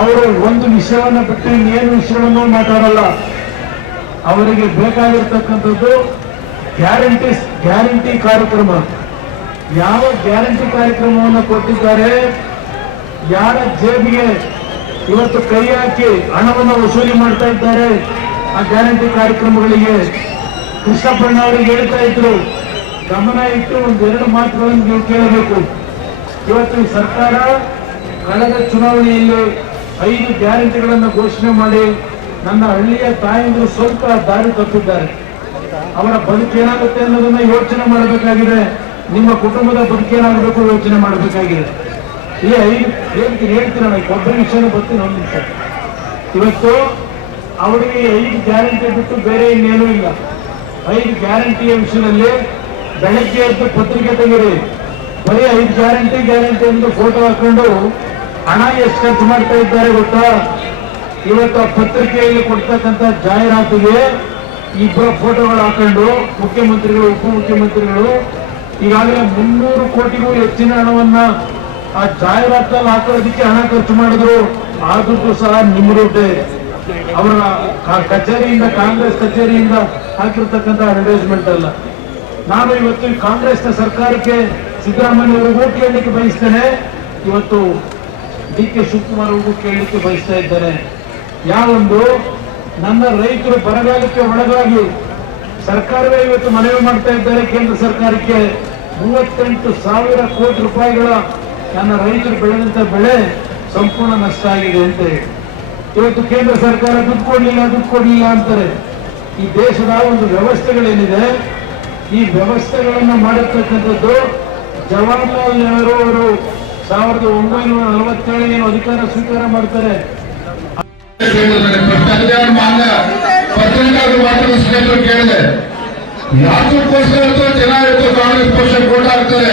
ಅವರು ಒಂದು ವಿಷಯವನ್ನು ಬಿಟ್ಟು ಇನ್ನೇನು ವಿಷಯವನ್ನು ಮಾತಾಡಲ್ಲ. ಅವರಿಗೆ ಬೇಕಾಗಿರ್ತಕ್ಕಂಥದ್ದು ಗ್ಯಾರಂಟಿ ಗ್ಯಾರಂಟಿ ಕಾರ್ಯಕ್ರಮ. ಯಾವ ಗ್ಯಾರಂಟಿ ಕಾರ್ಯಕ್ರಮವನ್ನು ಕೊಟ್ಟಿದ್ದಾರೆ? ಯಾರ ಜೇಬಿಗೆ ಇವತ್ತು ಕೈ ಹಾಕಿ ಹಣವನ್ನು ವಸೂಲಿ ಮಾಡ್ತಾ ಇದ್ದಾರೆ? ಆ ಗ್ಯಾರಂಟಿ ಕಾರ್ಯಕ್ರಮಗಳಿಗೆ ಕೃಷ್ಣಪ್ಪಣ್ಣ ಅವರಿಗೆ ಹೇಳ್ತಾ ಇದ್ರು, ಗಮನ ಇಟ್ಟು ಒಂದೆರಡು ಮಾತುಗಳನ್ನು ನೀವು ಕೇಳಬೇಕು. ಇವತ್ತು ಸರ್ಕಾರ ಕಳೆದ ಚುನಾವಣೆಯಲ್ಲಿ ಐದು ಗ್ಯಾರಂಟಿಗಳನ್ನು ಘೋಷಣೆ ಮಾಡಿ ನನ್ನ ಹಳ್ಳಿಯ ತಾಯಂದಿರು ಸ್ವಲ್ಪ ದಾರಿ ತಪ್ಪಿದ್ದಾರೆ. ಅವರ ಬದುಕೇನಾಗುತ್ತೆ ಅನ್ನೋದನ್ನ ಯೋಚನೆ ಮಾಡಬೇಕಾಗಿದೆ. ನಿಮ್ಮ ಕುಟುಂಬದ ಬದುಕೇನಾಗಬೇಕು ಯೋಚನೆ ಮಾಡಬೇಕಾಗಿದೆ. ಈ ಐದು ಹೇಳ್ತೀನಿ ಹೇಳ್ತೀನಿ ಒಬ್ಬರ ವಿಷಯನ ಬರ್ತೀನಿ ಒಂದು ನಿಮಿಷ. ಇವತ್ತು ಅವರಿಗೆ ಐದು ಗ್ಯಾರಂಟಿ ಬಿಟ್ಟು ಬೇರೆ ಇನ್ನೇನೂ ಇಲ್ಲ. ಐದು ಗ್ಯಾರಂಟಿಯ ವಿಷಯದಲ್ಲಿ ಬೆಳಗ್ಗೆ ಎದ್ದು ಪತ್ರಿಕೆ ತೆಗೀರಿ ಬರೀ ಐದು ಗ್ಯಾರಂಟಿ ಗ್ಯಾರಂಟಿ ಎಂದು ಫೋಟೋ ಹಾಕೊಂಡು ಹಣ ಎಷ್ಟು ಖರ್ಚು ಮಾಡ್ತಾ ಇದ್ದಾರೆ ಗೊತ್ತಾ? ಇವತ್ತು ಆ ಪತ್ರಿಕೆಯಲ್ಲಿ ಕೊಡ್ತಕ್ಕಂಥ ಜಾಹೀರಾತಿಗೆ ಇಬ್ಬರ ಫೋಟೋಗಳು ಹಾಕೊಂಡು ಮುಖ್ಯಮಂತ್ರಿಗಳು, ಉಪಮುಖ್ಯಮಂತ್ರಿಗಳು ಈಗಾಗಲೇ ಮುನ್ನೂರು ಕೋಟಿಗೂ ಹೆಚ್ಚಿನ ಹಣವನ್ನ ಆ ಜಾಹೀರಾತಲ್ಲಿ ಹಾಕೋದಕ್ಕೆ ಹಣ ಖರ್ಚು ಮಾಡಿದ್ರು. ಆದ್ರೂ ಸಹ ನಿಮ್ಮ ದುಡ್ಡೇ ಅವರ ಕಚೇರಿಯಿಂದ, ಕಾಂಗ್ರೆಸ್ ಕಚೇರಿಯಿಂದ ಹಾಕಿರ್ತಕ್ಕಂಥ ಅಡ್ವರ್ಟೈಸ್ಮೆಂಟ್ ಅಲ್ಲ. ನಾನು ಇವತ್ತು ಕಾಂಗ್ರೆಸ್ನ ಸರ್ಕಾರಕ್ಕೆ ಸಿದ್ದರಾಮಯ್ಯ ಅವರಿಗೂ ಕೇಳಲಿಕ್ಕೆ ಬಯಸ್ತೇನೆ. ಇವತ್ತು ಡಿ ಕೆ ಶಿವಕುಮಾರ್ ಅವ್ರಿಗೂ ಕೇಳಲಿಕ್ಕೆ ಬಯಸ್ತಾ ಇದ್ದೇನೆ ಯಾವೊಂದು ನನ್ನ ರೈತರು ಬರಗಾಲಕ್ಕೆ ಒಳಗಾಗಿ ಸರ್ಕಾರವೇ ಇವತ್ತು ಮನವಿ ಮಾಡ್ತಾ ಇದ್ದಾರೆ ಕೇಂದ್ರ ಸರ್ಕಾರಕ್ಕೆ. ಮೂವತ್ತೆಂಟು ಸಾವಿರ ಕೋಟಿ ರೂಪಾಯಿಗಳ ನನ್ನ ರೈತರು ಬೆಳೆದಂತ ಬೆಳೆ ಸಂಪೂರ್ಣ ನಷ್ಟ ಆಗಿದೆ ಅಂತ. ಇವತ್ತು ಕೇಂದ್ರ ಸರ್ಕಾರ ದುಡ್ಡು ಕೊಡ್ಲಿಲ್ಲ, ದುಡ್ಡು ಕೊಡಲಿಲ್ಲ ಅಂತಾರೆ. ಈ ದೇಶದ ಒಂದು ವ್ಯವಸ್ಥೆಗಳೇನಿದೆ, ಈ ವ್ಯವಸ್ಥೆಗಳನ್ನು ಮಾಡಿರ್ತಕ್ಕಂಥದ್ದು ಜವಾಹರ್ಲಾಲ್ ನೆಹರು ಅವರು ಸಾವಿರದ ಒಂಬೈನೂರ ನಲವತ್ತೇಳು ಅಧಿಕಾರ ಸ್ವೀಕಾರ ಮಾಡ್ತಾರೆ. ಕಾಂಗ್ರೆಸ್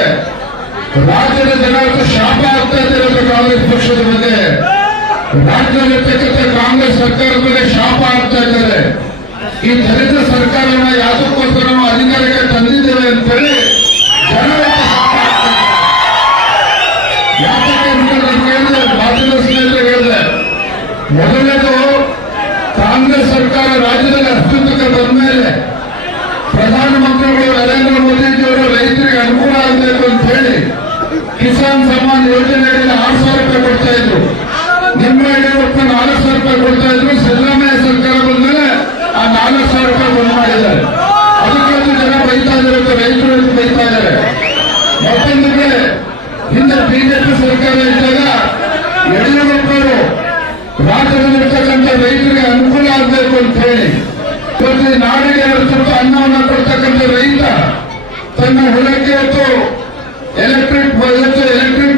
ರಾಜ್ಯದ ಜನ ಶಾಪ ಆಗ್ತಾ ಇದ್ದಾರೆ ಕಾಂಗ್ರೆಸ್ ಪಕ್ಷದ ಬಗ್ಗೆ ರಾಜ್ಯದಲ್ಲಿರ್ತಕ್ಕಂಥ ಕಾಂಗ್ರೆಸ್ ಸರ್ಕಾರದ ಮೇಲೆ ಶಾಪ ಆಗ್ತಾ ಇದ್ದಾರೆ ಈ ದಲಿತ ಸರ್ಕಾರವನ್ನ ಯಾವುದಕ್ಕೋಸ್ಕರ ನಾವು ಅಧಿಕಾರಕ್ಕೆ ತಂದಿದ್ದೇವೆ ಅಂತೇಳಿ ಜನ ಇವತ್ತು ಶಾಪ ಆಗ್ತಾ ಇದ್ದಾರೆ. ಯಾತಕ್ಕೆ ಅಂತ ನಾನು ಕೇಳಿದೆ ಮಾಧ್ಯಮ ಸ್ನೇಹಿತರು ಹೇಳಿದೆ ಮೊದಲನೇದು ಕಾಂಗ್ರೆಸ್ ಸರ್ಕಾರ ರಾಜ್ಯದಲ್ಲಿ ಅಸ್ತಿತ್ವಕ್ಕೆ ಬಂದ ಮೇಲೆ ಪ್ರಧಾನಮಂತ್ರಿಗಳು ನರೇಂದ್ರ ಮೋದಿಜಿಯವರು ರೈತರಿಗೆ ಅನುಕೂಲ ಆಗಬೇಕು ಅಂತ ಹೇಳಿ ಕಿಸಾನ್ ಸಮ್ಮಾನ್ ಯೋಜನೆಯಲ್ಲಿ ಆರು ಸಾವಿರ ರೂಪಾಯಿ ಕೊಡ್ತಾ ಇದ್ರು. ನಿಮ್ಮ ಇವತ್ತು ನಾಲ್ಕು ಸಾವಿರ ರೂಪಾಯಿ ಕೊಡ್ತಾ ಇದ್ರು. ಅಂತ ಹೇಳಿ ಇವತ್ತು ನಾಡಿಗೆ ಸ್ವಲ್ಪ ಅನ್ನವನ್ನು ಕೊಡ್ತಕ್ಕಂಥ ರೈತ ತನ್ನ ಹೊಲಕ್ಕೆ ಎಲೆಕ್ಟ್ರಿಕ್ ಎಲೆಕ್ಟ್ರಿಕ್